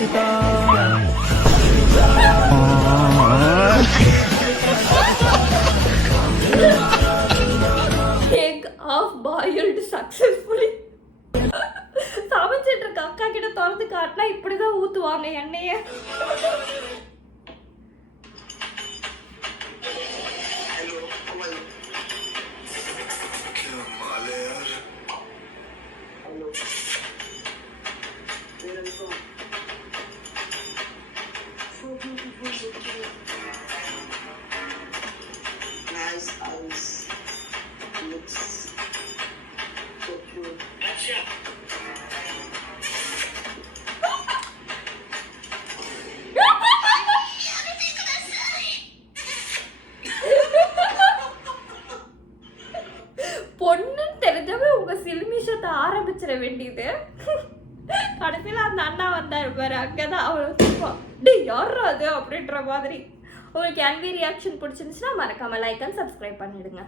Egg half boiled successfully. சமைச்சிட்டு இருக்க அக்கா கிட்ட திறந்து காட்டினா இப்படிதான் ஊத்துவாங்க எண்ணெய. பொண்ணுன்னு தெரிஞ்சவே உங்க சிலுமிஷத்தை ஆரம்பிச்சிட வேண்டியது. கடைசியில் அந்த அண்ணா வந்தாரு பாரு, அங்கதான் அவள் டே யாரா அது அப்படின்ற மாதிரி. உங்களுக்கு என்வி ரியாக்ஷன் பிடிச்சிருந்துச்சுன்னா மறக்காம லைக் அண்ட் சப்ஸ்கிரைப் பண்ணிடுங்க.